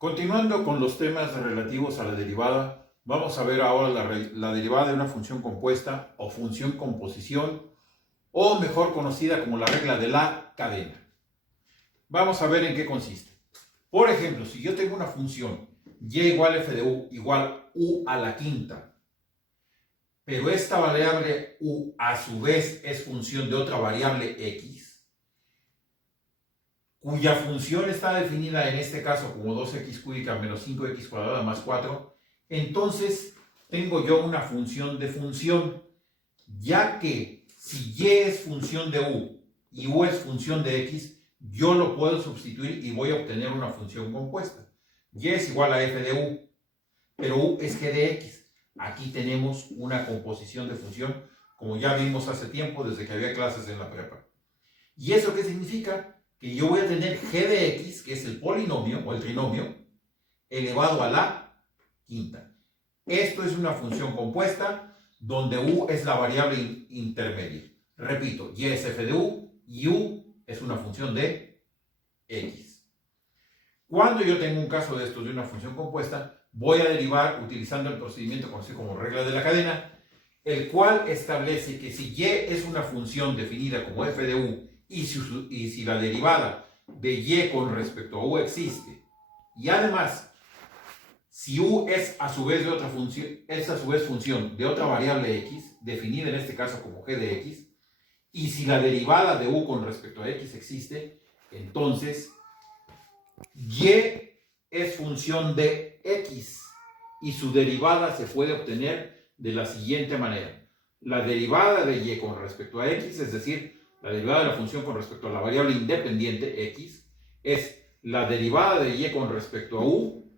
Continuando con los temas relativos a la derivada, vamos a ver ahora la derivada de una función compuesta o función composición, o mejor conocida como la regla de la cadena. Vamos a ver en qué consiste. Por ejemplo, si yo tengo una función y igual f de u igual u a la quinta, pero esta variable u a su vez es función de otra variable x, cuya función está definida en este caso como 2x cúbica menos 5x cuadrada más 4, entonces tengo yo una función de función, ya que si y es función de u y u es función de x, yo lo puedo sustituir y voy a obtener una función compuesta. Y es igual a f de u, pero u es g de x. Aquí tenemos una composición de función, como ya vimos hace tiempo desde que había clases en la prepa. ¿Y eso qué significa? Que yo voy a tener g de x, que es el polinomio o el trinomio, elevado a la quinta. Esto es una función compuesta donde u es la variable intermedia. Repito, y es f de u y u es una función de x. Cuando yo tengo un caso de estos de una función compuesta, voy a derivar utilizando el procedimiento conocido como regla de la cadena, el cual establece que si y es una función definida como f de u y si la derivada de y con respecto a u existe, y además si u es a su vez de otra función, es a su vez función de otra variable x, definida en este caso como g de x, y si la derivada de u con respecto a x existe, entonces y es función de x y su derivada se puede obtener de la siguiente manera. La derivada de y con respecto a x, es decir, la derivada de la función con respecto a la variable independiente x, es la derivada de y con respecto a u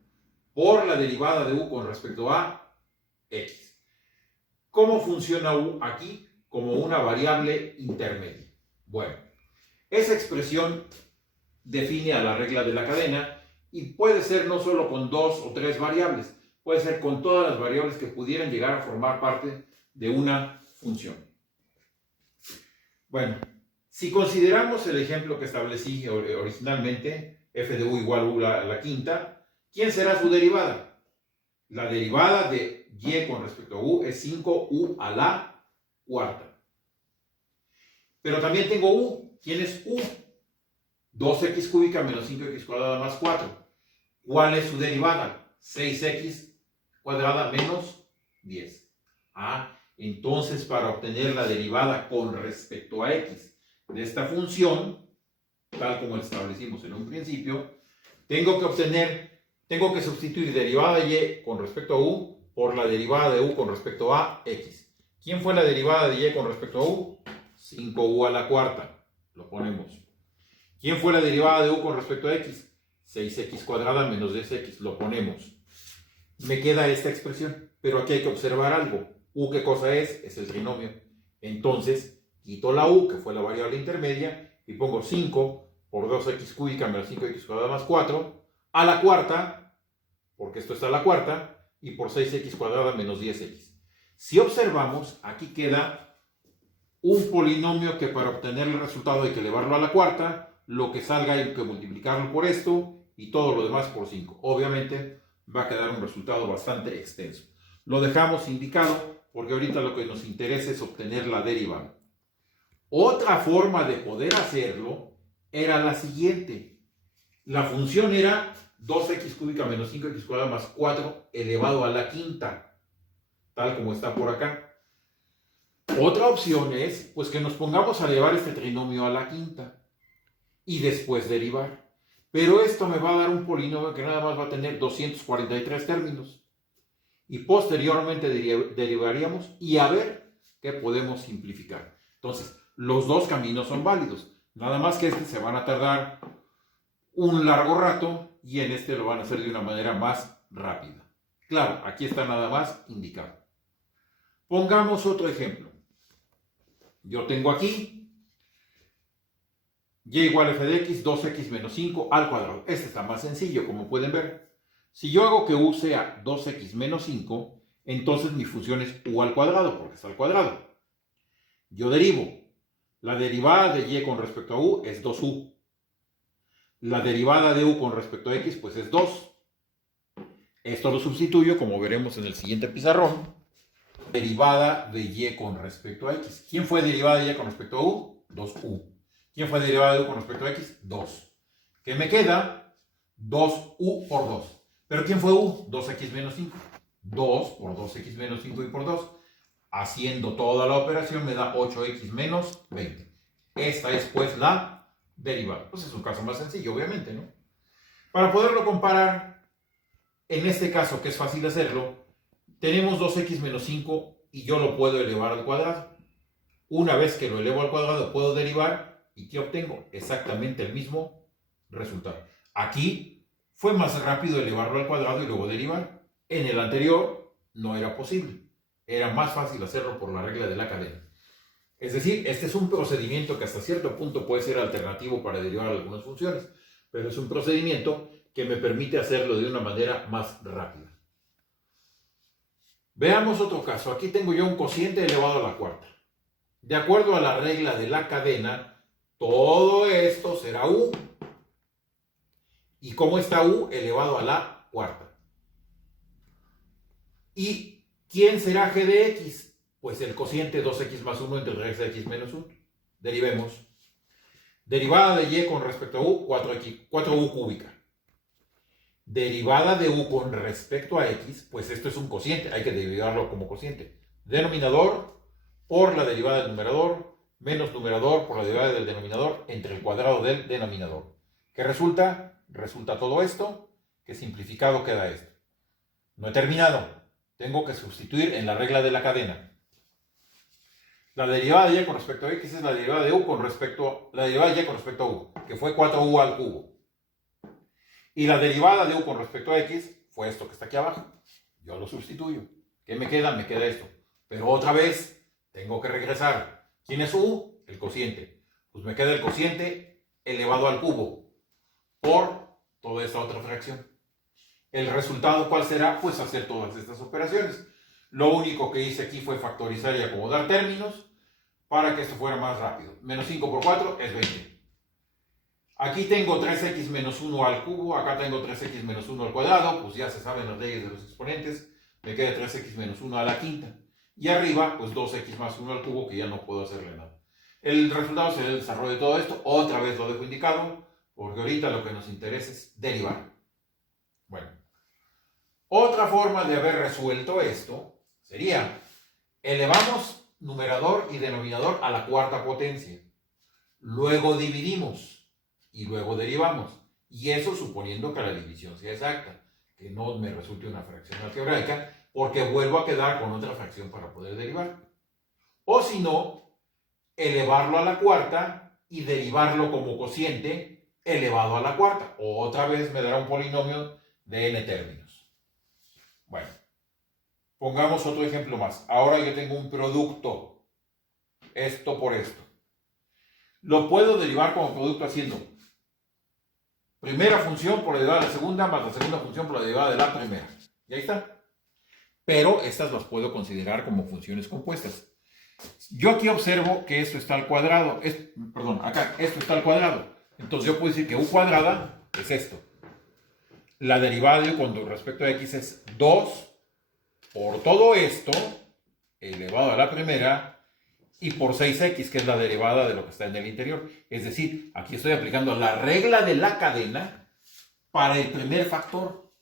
por la derivada de u con respecto a x. ¿Cómo funciona u aquí? Como una variable intermedia. Bueno, esa expresión define a la regla de la cadena y puede ser no solo con 2 o 3 variables, puede ser con todas las variables que pudieran llegar a formar parte de una función. Bueno, si consideramos el ejemplo que establecí originalmente, f de u igual a u a la quinta, ¿quién será su derivada? La derivada de y con respecto a u es 5u a la cuarta. Pero también tengo u. ¿Quién es u? 2x cúbica menos 5x cuadrada más 4. ¿Cuál es su derivada? 6x cuadrada menos 10. Entonces para obtener la derivada con respecto a x de esta función, tal como la establecimos en un principio, tengo que sustituir derivada de y con respecto a u por la derivada de u con respecto a x. ¿Quién fue la derivada de y con respecto a u? 5u a la cuarta. Lo ponemos. ¿Quién fue la derivada de u con respecto a x? 6x cuadrada menos 10x. Lo ponemos. Me queda esta expresión, pero aquí hay que observar algo. U, ¿qué cosa es? Es el trinomio. Entonces, quito la u, que fue la variable intermedia, y pongo 5 por 2x cúbica menos 5x cuadrada más 4, a la cuarta, porque esto está a la cuarta, y por 6x cuadrada menos 10x. Si observamos, aquí queda un polinomio que para obtener el resultado hay que elevarlo a la cuarta, lo que salga hay que multiplicarlo por esto, y todo lo demás por 5. Obviamente va a quedar un resultado bastante extenso. Lo dejamos indicado porque ahorita lo que nos interesa es obtener la derivada. Otra forma de poder hacerlo era la siguiente. La función era 2x cúbica menos 5x cuadrada más 4 elevado a la quinta, tal como está por acá. Otra opción es pues que nos pongamos a elevar este trinomio a la quinta y después derivar. Pero esto me va a dar un polinomio que nada más va a tener 243 términos. Y posteriormente derivaríamos y a ver qué podemos simplificar. Entonces, los dos caminos son válidos. Nada más que se van a tardar un largo rato y en este lo van a hacer de una manera más rápida. Claro, aquí está nada más indicado. Pongamos otro ejemplo. Yo tengo aquí y igual a f de x, 2x menos 5 al cuadrado. Este está más sencillo, como pueden ver. Si yo hago que u sea 2x menos 5, entonces mi función es u al cuadrado, porque está al cuadrado. Yo derivo. La derivada de y con respecto a u es 2u. La derivada de u con respecto a x, pues es 2. Esto lo sustituyo, como veremos en el siguiente pizarrón. Derivada de y con respecto a x. ¿Quién fue derivada de y con respecto a u? 2u. ¿Quién fue derivada de u con respecto a x? 2. ¿Qué me queda? 2u por 2. ¿Pero quién fue u? 2x menos 5. 2 por 2x menos 5 y por 2. Haciendo toda la operación me da 8x menos 20. Esta es pues la derivada. Pues es un caso más sencillo, obviamente, ¿no? Para poderlo comparar, en este caso, que es fácil hacerlo, tenemos 2x menos 5 y yo lo puedo elevar al cuadrado. Una vez que lo elevo al cuadrado, puedo derivar y ¿qué obtengo? Exactamente el mismo resultado. Aquí fue más rápido elevarlo al cuadrado y luego derivar. En el anterior no era posible. Era más fácil hacerlo por la regla de la cadena. Es decir, este es un procedimiento que hasta cierto punto puede ser alternativo para derivar algunas funciones, pero es un procedimiento que me permite hacerlo de una manera más rápida. Veamos otro caso. Aquí tengo yo un cociente elevado a la cuarta. De acuerdo a la regla de la cadena, todo esto será u. ¿Y cómo está u? Elevado a la cuarta. ¿Y quién será g de x? Pues el cociente 2x más 1 entre raíz de x menos 1. Derivemos. Derivada de y con respecto a u, 4u cúbica. Derivada de u con respecto a x, pues esto es un cociente, hay que derivarlo como cociente. Denominador por la derivada del numerador, menos numerador por la derivada del denominador, entre el cuadrado del denominador. ¿Qué resulta? Resulta todo esto, que simplificado queda esto. No he terminado, tengo que sustituir en la regla de la cadena. La derivada de y con respecto a x es la derivada de u con respecto, la derivada de y con respecto a u, que fue 4u al cubo. Y la derivada de u con respecto a x fue esto que está aquí abajo. Yo lo sustituyo. ¿Qué me queda? Me queda esto. Pero otra vez tengo que regresar. ¿Quién es u? El cociente. Pues me queda el cociente elevado al cubo por toda esta otra fracción. ¿El resultado cuál será? Pues hacer todas estas operaciones. Lo único que hice aquí fue factorizar y acomodar términos para que esto fuera más rápido. Menos 5 por 4 es 20. Aquí tengo 3x menos 1 al cubo, acá tengo 3x menos 1 al cuadrado, pues ya se saben las leyes de los exponentes, me queda 3x menos 1 a la quinta. Y arriba, pues 2x más 1 al cubo, que ya no puedo hacerle nada. El resultado será el desarrollo de todo esto, otra vez lo dejo indicado, porque ahorita lo que nos interesa es derivar. Bueno, otra forma de haber resuelto esto sería, elevamos numerador y denominador a la cuarta potencia, luego dividimos, y luego derivamos. Y eso suponiendo que la división sea exacta, que no me resulte una fracción algebraica, porque vuelvo a quedar con otra fracción para poder derivar. O si no, elevarlo a la cuarta y derivarlo como cociente elevado a la cuarta. Otra vez me dará un polinomio de n términos. Bueno, pongamos otro ejemplo más. Ahora yo tengo un producto, esto por esto. Lo puedo derivar como producto haciendo primera función por la derivada de la segunda más la segunda función por la derivada de la primera. Y ahí está. Pero estas las puedo considerar como funciones compuestas. Yo aquí observo que esto está al cuadrado. Acá esto está al cuadrado. Entonces yo puedo decir que u cuadrada es esto. La derivada de u con respecto a x es 2 por todo esto elevado a la primera y por 6x, que es la derivada de lo que está en el interior. Es decir, aquí estoy aplicando la regla de la cadena para el primer factor.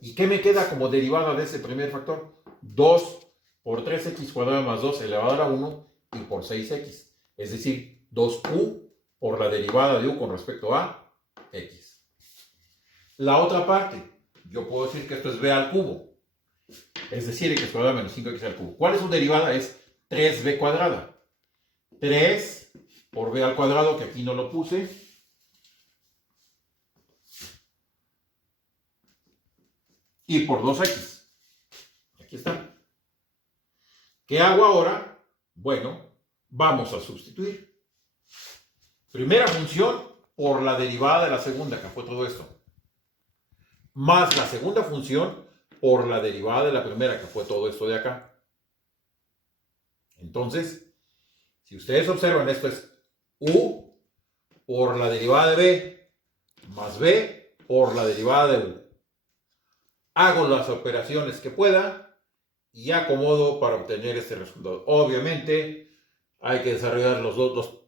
¿Y qué me queda como derivada de ese primer factor? 2 por 3x cuadrado más 2 elevado a la 1 y por 6x. Es decir, 2u por la derivada de u con respecto a x. La otra parte, yo puedo decir que esto es b al cubo. Es decir, x cuadrado menos 5x al cubo. ¿Cuál es su derivada? Es 3b cuadrada. 3 por b al cuadrado, que aquí no lo puse. Y por 2x. Aquí está. ¿Qué hago ahora? Bueno, vamos a sustituir. Primera función por la derivada de la segunda, que fue todo esto. Más la segunda función por la derivada de la primera, que fue todo esto de acá. Entonces, si ustedes observan, esto es u por la derivada de b más b por la derivada de u. hago las operaciones que pueda y acomodo para obtener este resultado. Obviamente hay que desarrollar los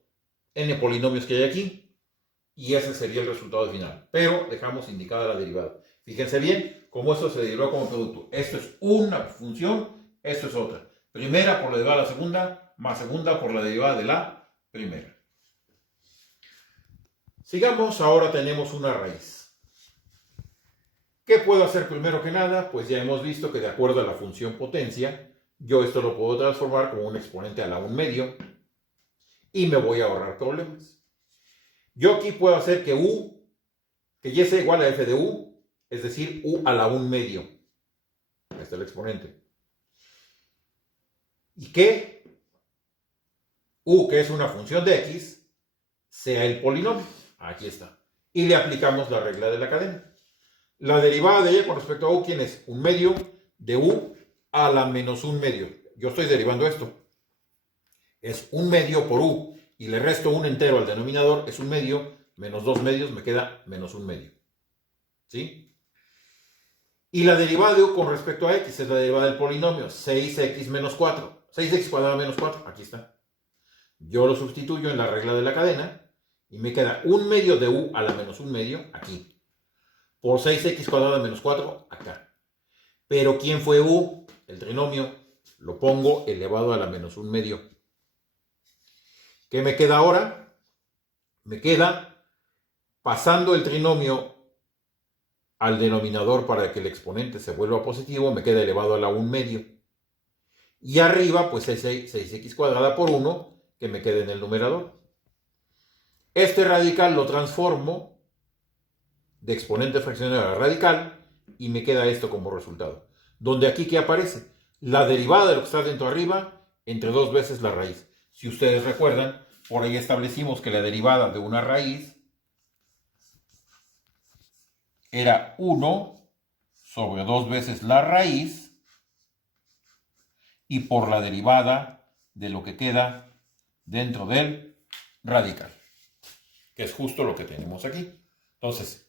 n polinomios que hay aquí y ese sería el resultado final. Pero dejamos indicada la derivada. Fíjense bien cómo esto se derivó como producto. Esto es una función, esto es otra. Primera por la derivada de la segunda, más segunda por la derivada de la primera. Sigamos, ahora tenemos una raíz. ¿Qué puedo hacer primero que nada? Pues ya hemos visto que de acuerdo a la función potencia, yo esto lo puedo transformar como un exponente a la 1/2 y me voy a ahorrar problemas. Yo aquí puedo hacer que y sea igual a f de u, es decir, u a la 1/2. Este es el exponente. Y que u, que es una función de x, sea el polinomio. Aquí está. Y le aplicamos la regla de la cadena. La derivada de y con respecto a u, ¿quién es? 1/2 de u a la menos 1/2. Yo estoy derivando esto. Es 1/2 por u y le resto un entero al denominador, es 1/2 menos 2/2, me queda menos 1/2. ¿Sí? Y la derivada de u con respecto a x es la derivada del polinomio, 6x menos 4. 6x cuadrado menos 4, aquí está. Yo lo sustituyo en la regla de la cadena y me queda 1/2 de u a la menos 1/2, aquí. Por 6x cuadrado menos 4, acá. Pero ¿quién fue u? El trinomio. Lo pongo elevado a la menos 1/2. ¿Qué me queda ahora? Me queda pasando el trinomio al denominador para que el exponente se vuelva positivo, me queda elevado a la 1/2. Y arriba, pues 6x cuadrada por 1, que me queda en el numerador. Este radical lo transformo de exponente fraccionario a radical y me queda esto como resultado. Donde aquí, ¿qué aparece? La derivada de lo que está dentro arriba entre 2 veces la raíz. Si ustedes recuerdan, por ahí establecimos que la derivada de una raíz era 1 sobre 2 veces la raíz y por la derivada de lo que queda dentro del radical, que es justo lo que tenemos aquí. Entonces,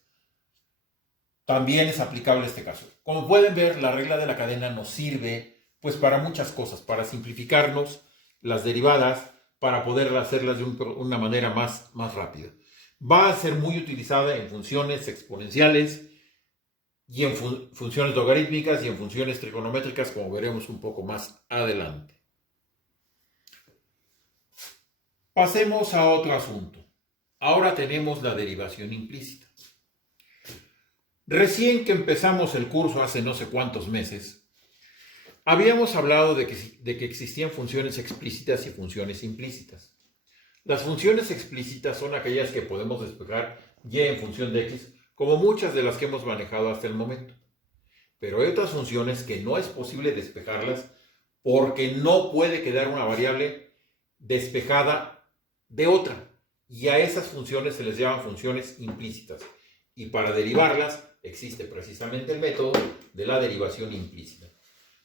también es aplicable este caso. Como pueden ver, la regla de la cadena nos sirve pues para muchas cosas, para simplificarnos las derivadas, para poder hacerlas de una manera más rápida. Va a ser muy utilizada en funciones exponenciales y en funciones logarítmicas y en funciones trigonométricas, como veremos un poco más adelante. Pasemos a otro asunto. Ahora tenemos la derivación implícita. Recién que empezamos el curso hace no sé cuántos meses, habíamos hablado de que existían funciones explícitas y funciones implícitas. Las funciones explícitas son aquellas que podemos despejar y en función de x, como muchas de las que hemos manejado hasta el momento. Pero hay otras funciones que no es posible despejarlas porque no puede quedar una variable despejada de otra. Y a esas funciones se les llaman funciones implícitas. Y para derivarlas existe precisamente el método de la derivación implícita.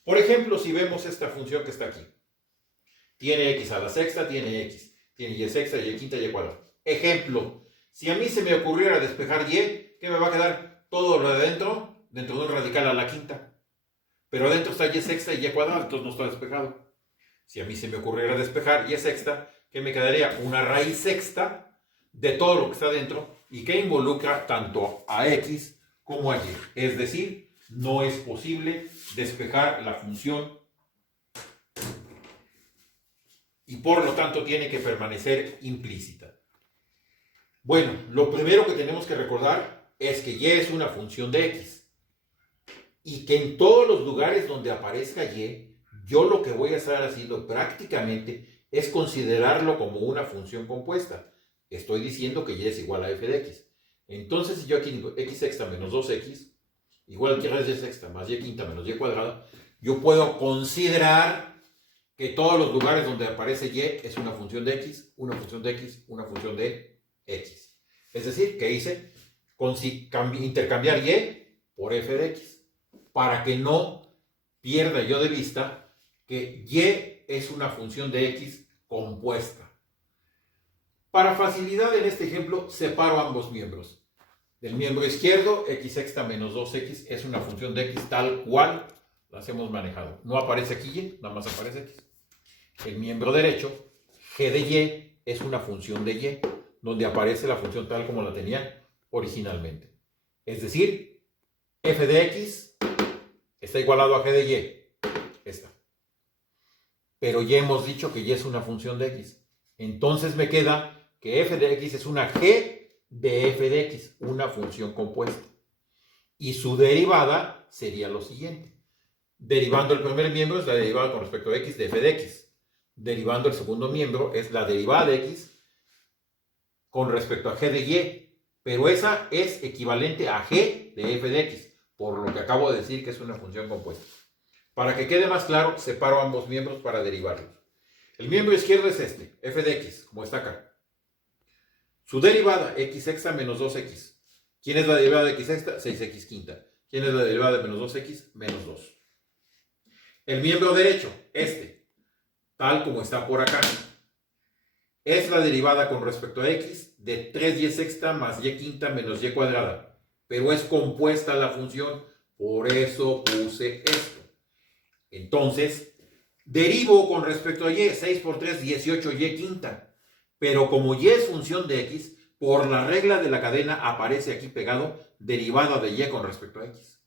Por ejemplo, si vemos esta función que está aquí. Tiene x a la sexta, tiene x. Tiene y sexta, y quinta, y cuadrada. Ejemplo, si a mí se me ocurriera despejar y, ¿qué me va a quedar? Todo lo de adentro, dentro de un radical a la quinta. Pero adentro está y sexta y y cuadrada, entonces no está despejado. Si a mí se me ocurriera despejar y sexta, ¿qué me quedaría? Una raíz sexta de todo lo que está dentro y que involucra tanto a x como a y. Es decir, no es posible despejar la función y por lo tanto tiene que permanecer implícita. Bueno, lo primero que tenemos que recordar es que y es una función de x y que en todos los lugares donde aparezca y, yo lo que voy a estar haciendo prácticamente es considerarlo como una función compuesta. Estoy diciendo que y es igual a f de x. Entonces, si yo aquí digo x sexta menos 2x igual que y sexta más y quinta menos y cuadrada, yo puedo considerar que todos los lugares donde aparece y es una función de x, una función de x, una función de x. Es decir, que hice intercambiar y por f de x, para que no pierda yo de vista que y es una función de x compuesta. Para facilidad en este ejemplo, separo ambos miembros. Del miembro izquierdo, x sexta menos 2x es una función de x tal cual las hemos manejado. No aparece aquí y, nada más aparece x. El miembro derecho, g de y, es una función de y, donde aparece la función tal como la tenía originalmente. Es decir, f de x está igualado a g de y. Esta. Pero ya hemos dicho que y es una función de x. Entonces me queda que f de x es una g de f de x, una función compuesta. Y su derivada sería lo siguiente. Derivando el primer miembro es la derivada con respecto a x de f de x. Derivando el segundo miembro es la derivada de x con respecto a g de y. Pero esa es equivalente a g de f de x, por lo que acabo de decir que es una función compuesta. Para que quede más claro, separo ambos miembros para derivarlos. El miembro izquierdo es este, f de x, como está acá. Su derivada, x sexta menos 2x. ¿Quién es la derivada de x sexta? 6x quinta. ¿Quién es la derivada de menos 2x? Menos 2. El miembro derecho, este, tal como está por acá, es la derivada con respecto a x de 3y sexta más y quinta menos y cuadrada. Pero es compuesta la función, por eso puse esto. Entonces, derivo con respecto a y, 6 por 3, 18y quinta. Pero como y es función de x, por la regla de la cadena aparece aquí pegado derivada de y con respecto a x.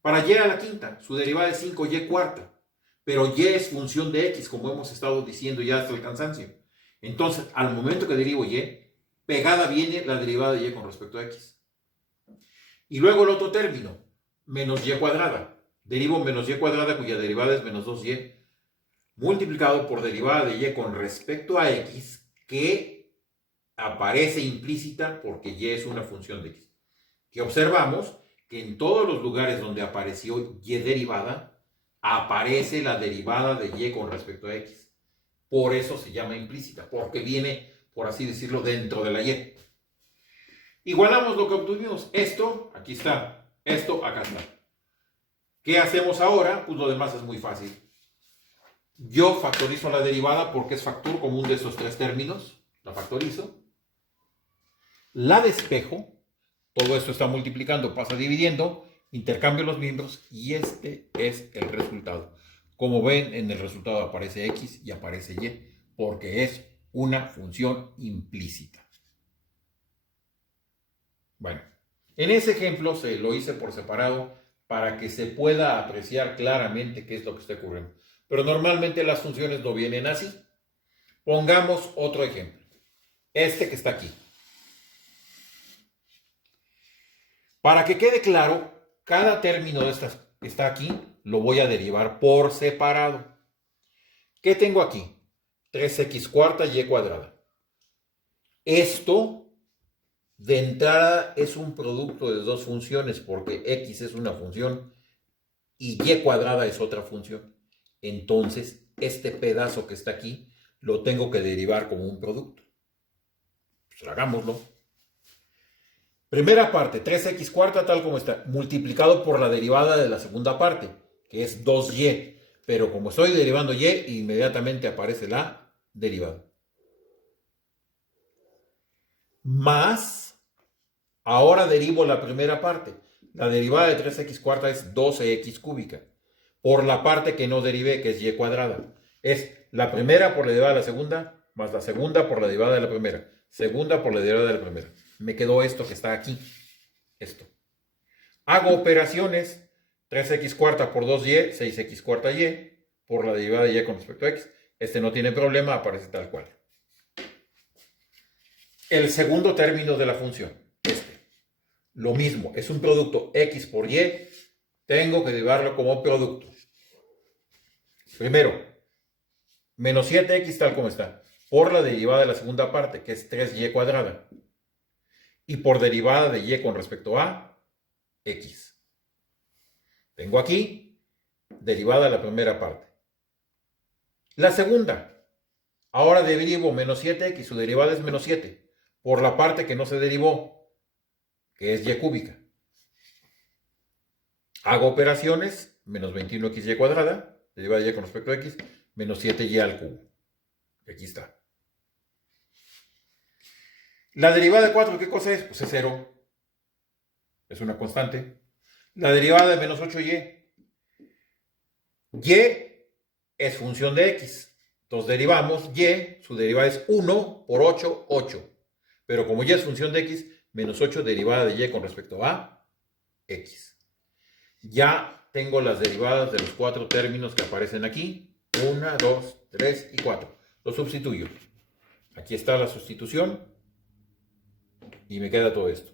Para y a la quinta, su derivada es 5y cuarta. Pero y es función de x, como hemos estado diciendo ya hasta el cansancio. Entonces, al momento que derivo y, pegada viene la derivada de y con respecto a x. Y luego el otro término, menos y cuadrada. Derivo menos y cuadrada, cuya derivada es menos 2y, multiplicado por derivada de y con respecto a x, que aparece implícita porque y es una función de x. Que observamos que en todos los lugares donde apareció y derivada, aparece la derivada de y con respecto a x. Por eso se llama implícita, porque viene, por así decirlo, dentro de la y. Igualamos lo que obtuvimos. Esto, aquí está. Esto, acá está. ¿Qué hacemos ahora? Pues lo demás es muy fácil. Yo factorizo la derivada porque es factor común de esos tres términos. La factorizo. La despejo. Todo esto está multiplicando, pasa dividiendo. Intercambio los miembros y este es el resultado. Como ven, en el resultado aparece x y aparece y porque es una función implícita. Bueno, en ese ejemplo se lo hice por separado para que se pueda apreciar claramente qué es lo que está ocurriendo. Pero normalmente las funciones no vienen así. Pongamos otro ejemplo. Este que está aquí. Para que quede claro, cada término de estas que está aquí lo voy a derivar por separado. ¿Qué tengo aquí? 3x cuarta y cuadrada. Esto de entrada es un producto de dos funciones porque x es una función y y cuadrada es otra función. Entonces, este pedazo que está aquí lo tengo que derivar como un producto. Pues hagámoslo. Primera parte, 3x cuarta tal como está, multiplicado por la derivada de la segunda parte, que es 2y. Pero como estoy derivando y, inmediatamente aparece la derivada. Más, ahora derivo la primera parte. La derivada de 3x cuarta es 12x cúbica. Por la parte que no derivé, que es y cuadrada. Es la primera por la derivada de la segunda, más la segunda por la derivada de la primera. Segunda por la derivada de la primera. Me quedó esto que está aquí. Esto. Hago operaciones. 3x cuarta por 2y, 6x cuarta y, por la derivada de y con respecto a x. Este no tiene problema, aparece tal cual. El segundo término de la función, este. Lo mismo, es un producto x por y. Tengo que derivarlo como producto. Primero, menos 7x tal como está, por la derivada de la segunda parte, que es 3y cuadrada. Y por derivada de y con respecto a x. Tengo aquí derivada de la primera parte. La segunda, ahora derivo menos 7x, su derivada es menos 7, por la parte que no se derivó, que es y cúbica. Hago operaciones, menos 21xy cuadrada, derivada de y con respecto a x, menos 7y al cubo. Aquí está. La derivada de 4, ¿qué cosa es? Pues es 0. Es una constante. La derivada de menos 8y. Y es función de x. Entonces derivamos y, su derivada es 1 por 8, 8. Pero como y es función de x, menos 8 derivada de y con respecto a x. Ya tengo las derivadas de los 4 términos que aparecen aquí. 1, 2, 3 y 4. Lo sustituyo. Aquí está la sustitución. Y me queda todo esto.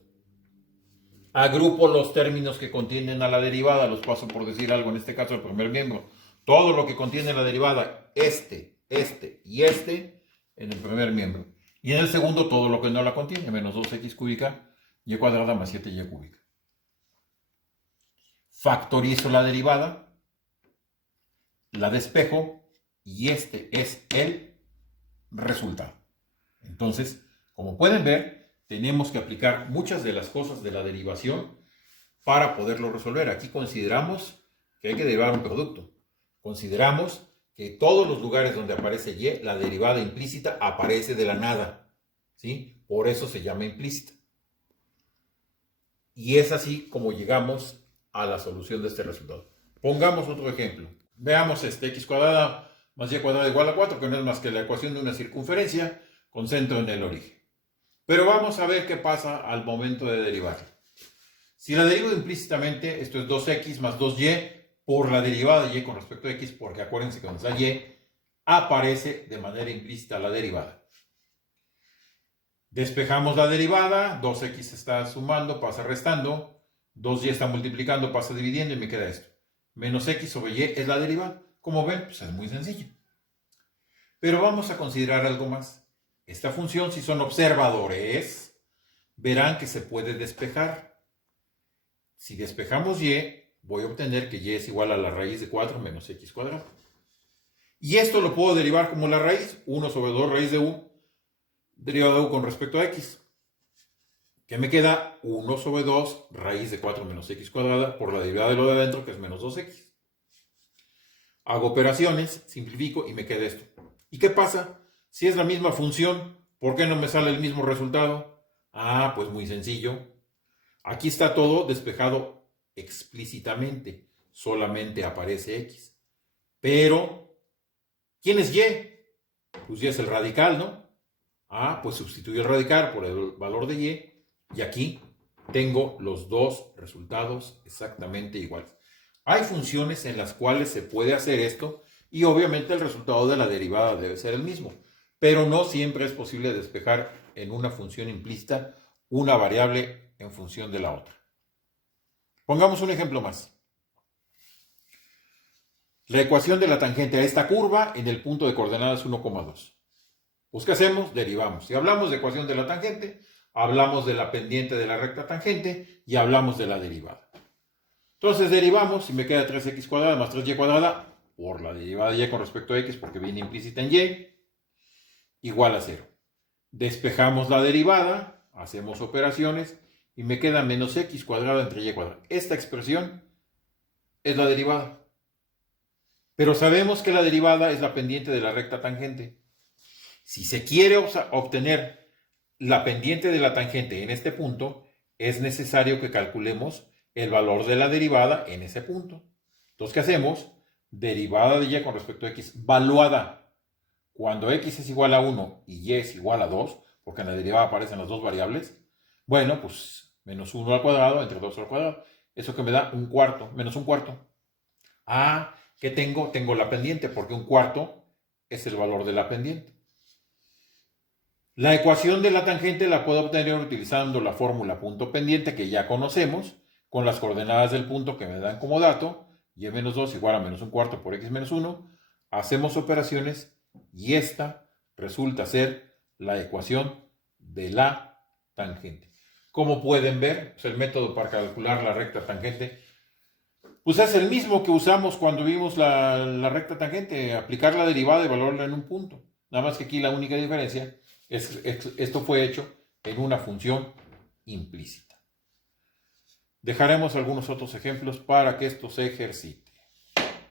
Agrupo los términos que contienen a la derivada. Los paso por decir algo, en este caso el primer miembro. Todo lo que contiene la derivada, este y este, en el primer miembro. Y en el segundo, todo lo que no la contiene, menos 2x cúbica, y cuadrada más 7y cúbica. Factorizo la derivada, la despejo, y este es el resultado. Entonces, como pueden ver, tenemos que aplicar muchas de las cosas de la derivación para poderlo resolver. Aquí consideramos que hay que derivar un producto. Consideramos que todos los lugares donde aparece y, la derivada implícita aparece de la nada, ¿sí? Por eso se llama implícita. Y es así como llegamos a la solución de este resultado. Pongamos otro ejemplo. Veamos x cuadrada más y cuadrada igual a 4, que no es más que la ecuación de una circunferencia con centro en el origen. Pero vamos a ver qué pasa al momento de derivarla. Si la derivo implícitamente, esto es 2x más 2y por la derivada de y con respecto a x, porque acuérdense que donde está y, aparece de manera implícita la derivada. Despejamos la derivada, 2x está sumando, pasa restando, 2y está multiplicando, pasa dividiendo y me queda esto. Menos x sobre y es la derivada. Como ven, pues es muy sencillo. Pero vamos a considerar algo más. Esta función, si son observadores, verán que se puede despejar. Si despejamos y, voy a obtener que y es igual a la raíz de 4 menos x cuadrado. Y esto lo puedo derivar como la raíz, 1 sobre 2 raíz de u, derivada de u con respecto a x. Que me queda 1 sobre 2 raíz de 4 menos x cuadrada por la derivada de lo de adentro, que es menos 2x. Hago operaciones, simplifico y me queda esto. ¿Y qué pasa? Si es la misma función, ¿por qué no me sale el mismo resultado? Ah, pues muy sencillo. Aquí está todo despejado explícitamente. Solamente aparece x. Pero, ¿quién es y? Pues y es el radical, ¿no? Ah, pues sustituyo el radical por el valor de y. Y aquí tengo los dos resultados exactamente iguales. Hay funciones en las cuales se puede hacer esto y obviamente el resultado de la derivada debe ser el mismo. Pero no siempre es posible despejar en una función implícita una variable en función de la otra. Pongamos un ejemplo más. La ecuación de la tangente a esta curva en el punto de coordenadas 1,2. Pues, ¿qué hacemos? Derivamos. Si hablamos de ecuación de la tangente, hablamos de la pendiente de la recta tangente y hablamos de la derivada. Entonces derivamos y me queda 3x cuadrada más 3y cuadrada por la derivada de y con respecto a x porque viene implícita en y igual a 0. Despejamos la derivada, hacemos operaciones y me queda menos x cuadrada entre y cuadrada. Esta expresión es la derivada. Pero sabemos que la derivada es la pendiente de la recta tangente. Si se quiere obtener la pendiente de la tangente en este punto, es necesario que calculemos el valor de la derivada en ese punto. Entonces, ¿qué hacemos? Derivada de y con respecto a x, valuada. Cuando x es igual a 1 y y es igual a 2, porque en la derivada aparecen las dos variables, bueno, pues menos 1 al cuadrado entre 2 al cuadrado. Eso que me da un cuarto, menos un cuarto. Ah, ¿qué tengo? Tengo la pendiente, porque un cuarto es el valor de la pendiente. La ecuación de la tangente la puedo obtener utilizando la fórmula punto pendiente que ya conocemos, con las coordenadas del punto que me dan como dato, y menos 2 igual a menos un cuarto por x menos 1, hacemos operaciones y esta resulta ser la ecuación de la tangente. Como pueden ver, pues el método para calcular la recta tangente pues es el mismo que usamos cuando vimos la recta tangente, aplicar la derivada y valorarla en un punto. Nada más que aquí la única diferencia es esto fue hecho en una función implícita. Dejaremos algunos otros ejemplos para que esto se ejercite.